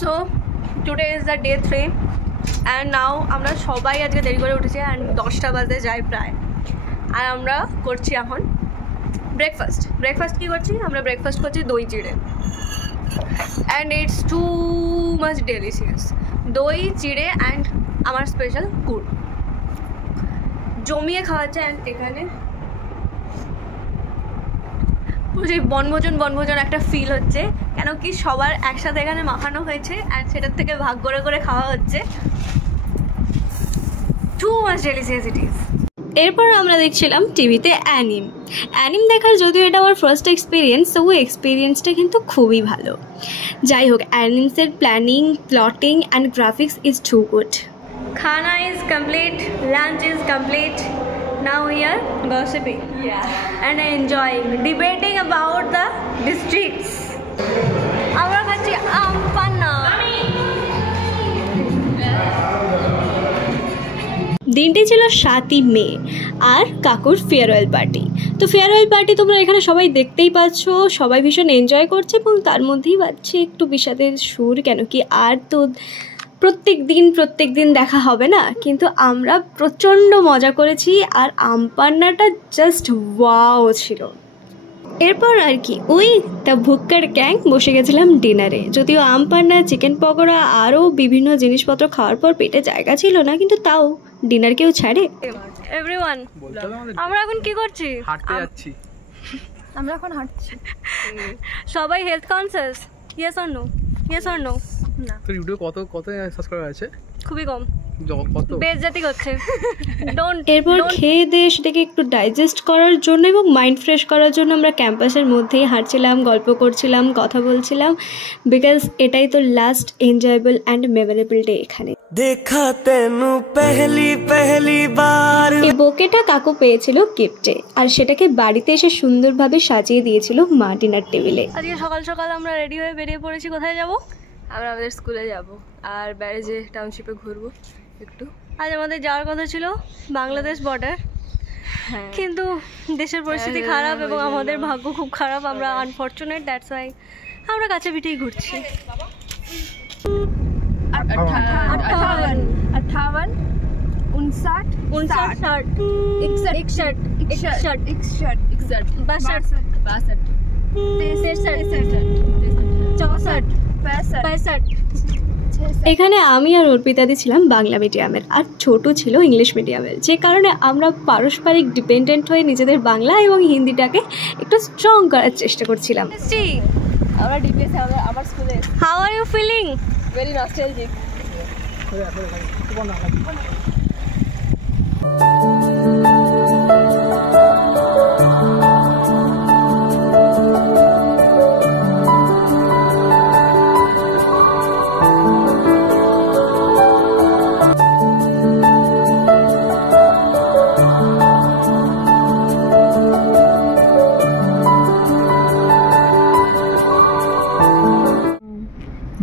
So today is the day 3 and now আমরা সবাই আজকে দেরি করে উঠেছি অ্যান্ড 10টা বাজে যাই প্রায়। আর আমরা করছি এখন ব্রেকফাস্ট কী করছি আমরা? ব্রেকফাস্ট করছি দই চিড়ে and it's too much delicious. দই চিড়ে অ্যান্ড আমার স্পেশাল গুড় জমিয়ে খাওয়াচ্ছে। অ্যান্ড এখানে সেই বনভোজন একটা ফিল হচ্ছে, কেন কি সবার একসাথে এখানে মাখানো হয়েছে অ্যান্ড সেটার থেকে ভাগ করে করে খাওয়া হচ্ছে। Too much delicious it is. এরপর আমরা দেখছিলাম টিভিতে অ্যানিম দেখার, যদিও এটা আমার ফার্স্ট এক্সপিরিয়েন্স, তো ওই এক্সপিরিয়েন্সটা কিন্তু খুবই ভালো। যাই হোক, অ্যানিমসের planning, plotting and graphics is too good. খানা is complete, lunch is complete. Now we are gossiping and enjoying, debating about the districts. আমরা খাচ্ছি আম পান্না। দিনটি ছিল 7ই মে আর কাকুর ফেয়ারওয়েল পার্টি। তো ফেয়ারওয়েল পার্টি তোমরা এখানে সবাই দেখতেই পাচ্ছ, সবাই ভীষণ এনজয় করছে এবং তার মধ্যেই বাজছে একটু বিষাদের সুর, কেন কি আর তো প্রত্যেক দিন দেখা হবে না, কিন্তু আমরা প্রচণ্ড মজা করেছি আর আম পান্নাটা জাস্ট ওয়াও ছিল। এরপর আর কি ওই দ্য ভুক্কার গ্যাং বসে গেছিলাম ডিনারে। যদিও আম পান্না, চিকেন পকোড়া আরও বিভিন্ন জিনিসপত্র খাওয়ার পর পেটে জায়গা ছিল না, কিন্তু তাও ডিনার কেউ ছাড়ে। এভরিওয়ান, আমরা এখন কি করছি? হাঁটতে যাচ্ছি। আমরা এখন হাঁটছি। সবাই health conscious? Yes or no? Yes or no? না। তোর ইউটিউবে কত সাবস্ক্রাইবার আছে? খুবই কম। কত বেইজ্জতি করছে। এরপর খেয়ে দিয়ে সেটাকে একটু ডাইজেস্ট করার জন্য এবং মাইন্ড ফ্রেশ করার জন্য আমরা ক্যাম্পাসের মধ্যেই হাঁটছিলাম, গল্প করছিলাম, কথা বলছিলাম, বিকজ এটাই তো last enjoyable and memorable day এখানে। দেখা তেনু পেহলি বার। এই বোকেটা কাকু পেয়েছিল গিফটে আর সেটাকে বাড়িতে এসে সুন্দরভাবে সাজিয়ে দিয়েছিল মা ডিনার টেবিলে। আজকে সকাল সকাল আমরা রেডি হয়ে বেরিয়ে পড়েছি। কোথায় যাব? আমরা আমাদের স্কুলে যাব আর ব্যারেজে টাউনশিপে ঘুরবো একটু। আজ আমাদের যাওয়ার কথা ছিল বাংলাদেশ বর্ডার, কিন্তু দেশের পরিস্থিতি খারাপ এবং আমাদের ভাগ্য খুব খারাপ, আমরা আনফর্চুনেট, দ্যাটস ওয়াই আমরা কাছে পিঠেই ঘুরছি। 58 এখানে আমি আর অর্পিতাদি ছিলাম বাংলা মিডিয়ামের আর ছোট ছিল ইংলিশ মিডিয়ামের, যে কারণে আমরা পারস্পরিক ডিপেন্ডেন্ট হয়ে নিজেদের বাংলা এবং হিন্দিটাকে একটু স্ট্রং করার চেষ্টা করছিলাম। আমরা ডিপিএস আমার স্কুলে। How are you feeling? Very nostalgic.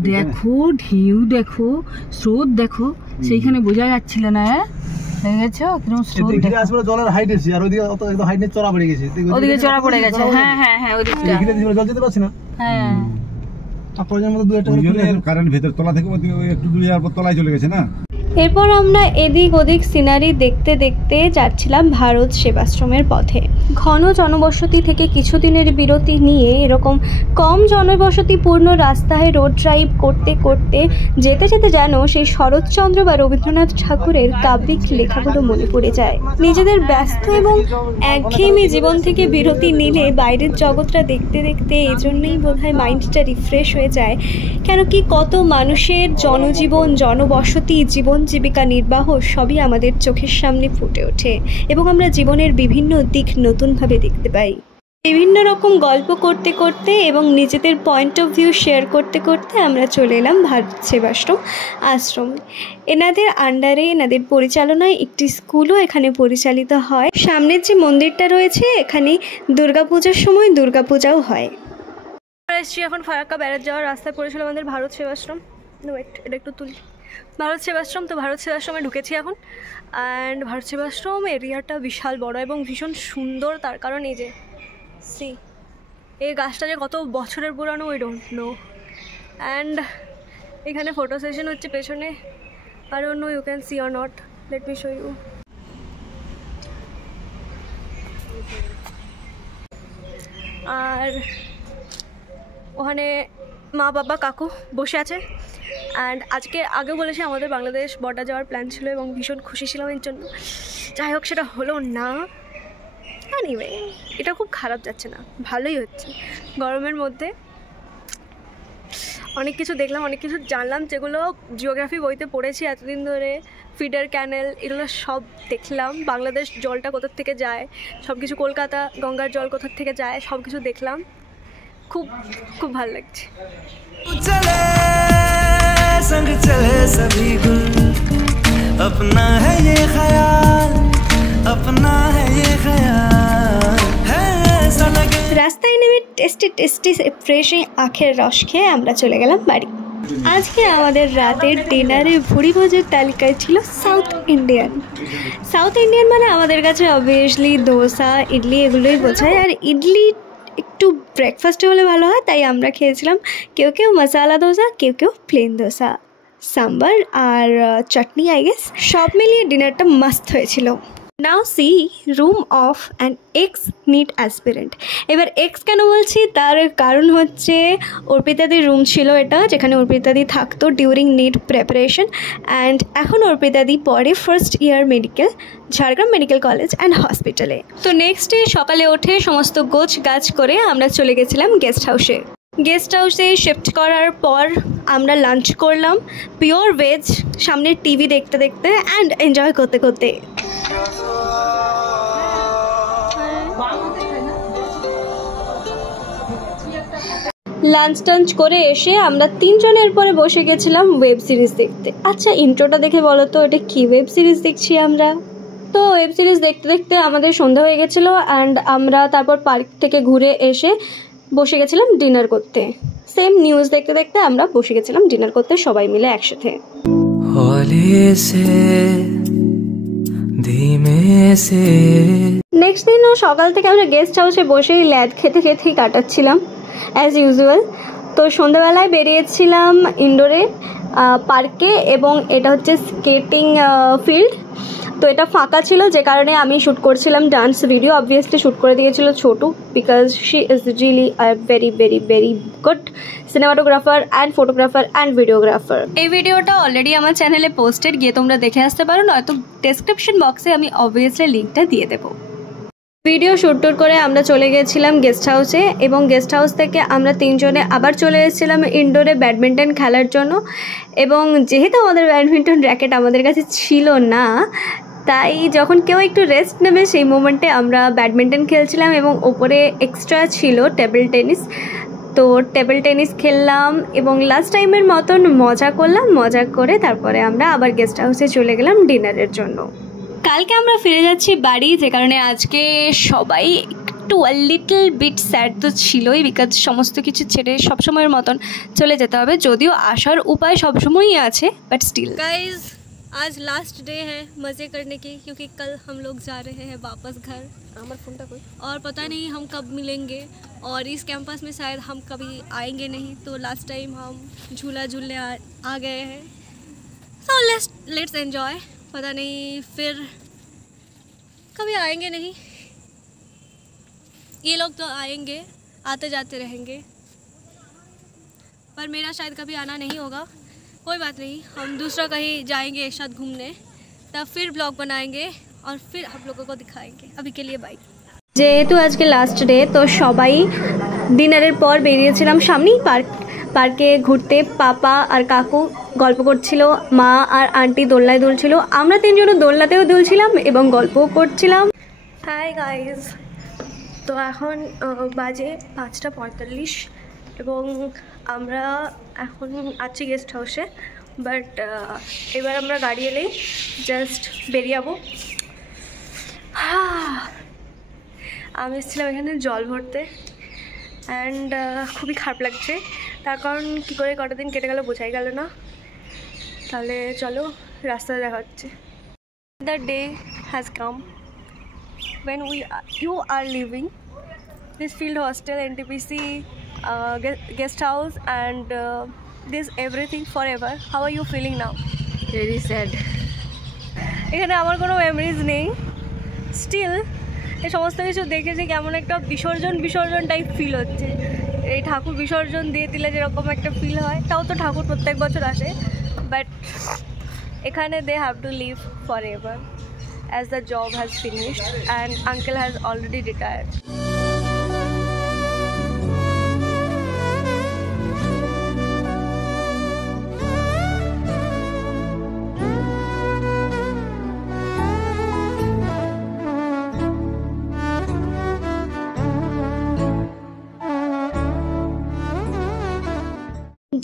দেখো ঢেউ, দেখো স্রোত, দেখো সেইখানে বোঝা যাচ্ছিল না। দেখেছো কিরকম স্রোত, জলের হাইট এসে আর ওইদিকে একদম হাইট নিয়ে চড়া পড়ে গেছে, ওদিকে চড়া পড়ে গেছে। হ্যাঁ হ্যাঁ হ্যাঁ, ওদিকটা জল যেতে পারছি না। হ্যাঁ, আপনাদের মধ্যে 2-1টা কারেন্ট ভেতর তলা থেকে একটু দূরে যাওয়ার পর তলায় চলে গেছে না। এরপর আমরা এদিক ওদিক সিনারি দেখতে দেখতে যাচ্ছিলাম ভারত সেবাশ্রমের পথে। ঘন জনবসতি থেকে কিছুদিনের বিরতি নিয়ে এরকম কম জনবসতিপূর্ণ রাস্তায় রোড ড্রাইভ করতে করতে যেতে যেতে যেন সেই শরৎচন্দ্র বা রবীন্দ্রনাথ ঠাকুরের কাব্যিক লেখাগুলো মনে পড়ে যায়। নিজেদের ব্যস্ত এবং একঘেয়েমি জীবন থেকে বিরতি নিলে বাইরের জগৎটা দেখতে দেখতে এই জন্যই বোধহয় মাইন্ডটা রিফ্রেশ হয়ে যায়, কেন কি কত মানুষের জনজীবন, জনবসতি, জীবন জীবিকা নির্বাহ সবই আমাদের চোখের সামনে ফুটে ওঠে এবং আমরা জীবনের বিভিন্ন দিক নতুনভাবে দেখতে পাই। বিভিন্ন রকম গল্প করতে করতে এবং নিজেদের পয়েন্ট অফ ভিউ শেয়ার করতে করতে আমরা চলে এলাম ভারত সেবাশ্রম আশ্রম। এনাদের আন্ডারে, এনাদের পরিচালনায় একটি স্কুলও এখানে পরিচালিত হয়। সামনের যে মন্দিরটা রয়েছে এখানে দুর্গাপূজার সময় দুর্গাপূজাও হয়। এসছি এখন ফারাক্কা ব্যারেজ যাওয়ার রাস্তায় পড়েছিল আমাদের ভারত সেবাশ্রম। ওয়েট, এটা একটু তুলি। ভারত সেবাশ্রম, তো ভারত সেবাশ্রমে ঢুকেছি এখন। অ্যান্ড ভারত সেবাশ্রম এরিয়াটা বিশাল বড় এবং ভীষণ সুন্দর, তার কারণ এই যে সি এই গাছটা যে কত বছরের পুরানো উই ডোন্ট নো। অ্যান্ড এখানে ফটো সেশন হচ্ছে পেছনে। I don't know you can see or not. Let me show you. আর ওখানে মা বাবা কাকু বসে আছে। অ্যান্ড আজকে আগে বলেছে আমাদের বাংলাদেশ বর্ডার যাওয়ার প্ল্যান ছিল এবং ভীষণ খুশি ছিলাম এর জন্য। যাই হোক সেটা হলো না। এনিওয়ে এটা খুব খারাপ যাচ্ছে না, ভালোই হচ্ছে। গরমের মধ্যে অনেক কিছু দেখলাম, অনেক কিছু জানলাম যেগুলো জিওগ্রাফি বইতে পড়েছি এতদিন ধরে। ফিডার ক্যানেল এগুলো সব দেখলাম। বাংলাদেশ জলটা কোথার থেকে যায়, সব কিছু, কলকাতা গঙ্গার জল কোথার থেকে যায়, সব কিছু দেখলাম। খুব খুব ভালো লাগছে। चले संग चले सभी गुल अपना है ये ख्याल अपना है ये ख्याल है ऐसा लगे। রাস্তায় নেমে টেস্টি ফ্রেশে আখের রস খেয়ে আমরা চলে গেলাম বাড়ি। আজকে আমাদের রাতের ডিনারে ভুড়িভোজের তালিকায় ছিল সাউথ ইন্ডিয়ান। সাউথ ইন্ডিয়ান মানে আমাদের কাছে অবভিয়াসলি দোসা, ইডলি এগুলোই বোঝায়। আর ইডলি একটু ব্রেকফাস্টে হলে ভালো হয়, তাই আমরা খেয়েছিলাম কেউ কেউ মশালা দোসা, কেউ কেউ প্লেন দোসা, সাম্বার আর চাটনি আই গেস। সব মিলিয়ে ডিনারটা মাস্ত হয়েছিল। Now see room of an ex NEET aspirant. এবার এক্স কেন বলছি তার কারণ হচ্ছে অর্পিতাদির রুম ছিল এটা, যেখানে অর্পিতাদি থাকতো ডিউরিং নিট প্রিপারেশন। অ্যান্ড এখন অর্পিতাদি পড়ে first year medical, Jhargram medical college and হসপিটালে। তো নেক্সট ডে সকালে উঠে সমস্ত গোছ গাছ করে আমরা চলে গেছিলাম গেস্ট হাউসে। গেস্ট হাউসে শিফট করার পর আমরা লাঞ্চ করলাম পিওর ভেজ, সামনে টিভি দেখতে দেখতে অ্যান্ড এনজয় করতে করতে। লাঞ্চ টাঞ্চ করে এসে আমরা তিনজনের পরে বসে গেছিলাম ওয়েব সিরিজ দেখতে। আচ্ছা ইন্ট্রোটা দেখে বলো তো এটা কি ওয়েব সিরিজ দেখছি আমরা? তো ওয়েব সিরিজ দেখতে দেখতে আমাদের সন্ধ্যা হয়ে গেছিলো অ্যান্ড আমরা তারপর পার্ক থেকে ঘুরে এসে বসে গেছিলাম ডিনার করতে। সেম নিউজ দেখতে দেখতে আমরা বসে গেছিলাম ডিনার করতে সবাই মিলে একসাথে। নেক্সট দিনও সকাল থেকে আমরা গেস্ট হাউসে বসেই ল্যাদ খেতে খেতেই কাটাচ্ছিলাম অ্যাজ ইউজুয়াল। তো সন্ধ্যাবেলায় বেরিয়েছিলাম ইনডোরে পার্কে, এবং এটা হচ্ছে স্কেটিং ফিল্ড। তো এটা ফাঁকা ছিল যে কারণে আমি শ্যুট করছিলাম ডান্স ভিডিও। অবভিয়াসলি শ্যুট করে দিয়েছিল Chhotu, because she is really a very very very good cinematographer and photographer and videographer. এই ভিডিওটা অলরেডি আমার চ্যানেলে পোস্টেড, গিয়ে তোমরা দেখে আসতে পারো, নয়তো ডেসক্রিপশন বক্সে আমি অবভিয়াসলি লিঙ্কটা দিয়ে দেবো। ভিডিও শ্যুট টুট করে আমরা চলে গেছিলাম গেস্ট হাউসে, এবং গেস্ট হাউস থেকে আমরা তিনজনে আবার চলে এসেছিলাম ইনডোরে ব্যাডমিন্টন খেলার জন্য। এবং যেহেতু আমাদের ব্যাডমিন্টন র্যাকেট আমাদের কাছে ছিল না, তাই যখন কেউ একটু রেস্ট নেবে সেই মোমেন্টে আমরা ব্যাডমিন্টন খেলছিলাম, এবং ওপরে এক্সট্রা ছিল টেবিল টেনিস। তো টেবিল টেনিস খেললাম এবং লাস্ট টাইমের মতন মজা করলাম। মজা করে তারপরে আমরা আবার গেস্ট হাউসে চলে গেলাম ডিনারের জন্য। কালকে আমরা ফিরে যাচ্ছি বাড়ি, যে কারণে আজকে সবাই একটু লিটল বিট স্যাড তো ছিলই, বিকজ সমস্ত কিছু ছেড়ে সবসময়ের মতন চলে যেতে হবে। যদিও আসার উপায় সবসময়ই আছে, বাট স্টিল গাইজ आज लास्ट डे है मज़े करने की, क्योंकि कल हम लोग जा रहे हैं वापस घर। हमारा फोन था कोई, और पता नहीं हम कब मिलेंगे, और इस कैंपस में शायद हम कभी आएंगे नहीं। तो लास्ट टाइम हम झूला झूलने आ गए हैं। So let's enjoy. पता नहीं फिर कभी आएंगे नहीं, ये लोग तो आएंगे, आते जाते रहेंगे, पर मेरा शायद कभी आना नहीं होगा। कोई बात नहीं, हम दूसरा कहीं जाएंगे एक साथ घूमने, तब फिर ब्लॉग बनाएंगे और फिर आप लोगों को दिखाएंगे। अभी के लिए बाय। যেহেতু আজকে লাস্ট ডে, তো সবাই ডিনারের পর বেরিয়েছিলাম সামনেই পার্কে ঘুরতে। পাপা আর কাকু গল্প করছিল, মা আর আন্টি দোলনায় দুলছিল, আমরা তিনজনও দোলনাতেও দুলছিলাম এবং গল্পও করছিলাম। হাই গাইজ, তো এখন বাজে 5:45 এবং আমরা এখন আছি গেস্ট হাউসে। বাট এবার আমরা গাড়ি এলেই জাস্ট বেরিয়ে যাবো। আমি এসেছিলাম এখানে জল ভরতে, অ্যান্ড খুবই খারাপ লাগছে, তার কারণ কী করে কটা দিন কেটে গেল বোঝাই গেল না। তাহলে চলো রাস্তায় দেখা হচ্ছে। The day has come when you are leaving this field hostel, NTPC guest house and this everything forever. How are you feeling now? Very sad. এখানে আমার কোনো মেমোরিজ নেই, স্টিল এই সমস্ত কিছু দেখে যে কেমন একটা বিসর্জন বিসর্জন টাইপ ফিল হচ্ছে। এই ঠাকুর বিসর্জন দিয়ে দিলে যেরকম একটা ফিল হয়, তাও তো ঠাকুর প্রত্যেক বছর আসে, বাট এখানে they have to live for ever as the job has finished and uncle has already retired.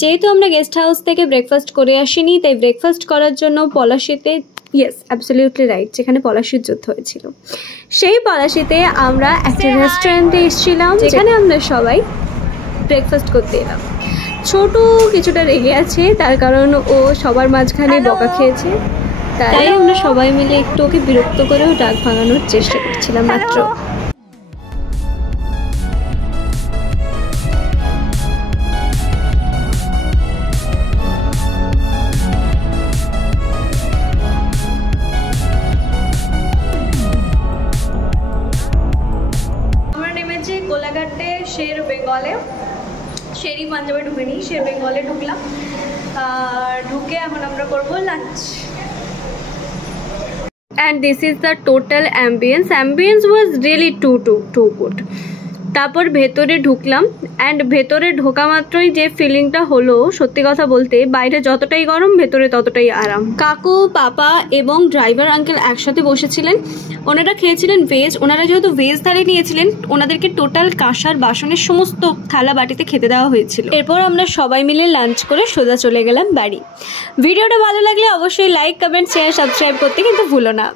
যেহেতু আমরা গেস্ট হাউস থেকে ব্রেকফাস্ট করে আসিনি, তাই ব্রেকফাস্ট করার জন্য পলাশিতে, ইয়েস অ্যাবসলিউটলি রাইট, যেখানে পলাশির যুদ্ধ হয়েছিল, সেই পলাশিতে আমরা একটা রেস্টুরেন্টে এসেছিলাম, যেখানে আমরা সবাই ব্রেকফাস্ট করতে এলাম। ছোট কিছুটা রেগে আছে, তার কারণ ও সবার মাঝখানে বকা খেয়েছে, তাই আমরা সবাই মিলে একটু ওকে বিরক্ত করেও ডাক ভাঙানোর চেষ্টা করছিলাম মাত্র। কোলাঘাটে শের বেঙ্গলে, শেরি পাঞ্জাবে ঢুকে নিই, শের বেঙ্গলে ঢুকলাম, আর ঢুকে এখন আমরা করবো lunch. And this is the total ambience. Ambience was really too good. তারপর ভেতরে ঢুকলাম, অ্যান্ড ভেতরে ঢোকা মাত্রই যে ফিলিংটা হলো, সত্যি কথা বলতে বাইরে যতটাই গরম ভেতরে ততটাই আরাম। কাকু, পাপা এবং ড্রাইভার আঙ্কেল একসাথে বসেছিলেন, ওনারা খেয়েছিলেন ভেজ। ওনারা যেহেতু ভেজ থালি নিয়েছিলেন, ওনাদেরকে টোটাল কাঁসার বাসনের সমস্ত থালা বাটিতে খেতে দেওয়া হয়েছিল। এরপর আমরা সবাই মিলে লাঞ্চ করে সোজা চলে গেলাম বাড়ি। ভিডিওটা ভালো লাগলে অবশ্যই লাইক, কমেন্ট, শেয়ার, সাবস্ক্রাইব করতে কিন্তু ভুলো না।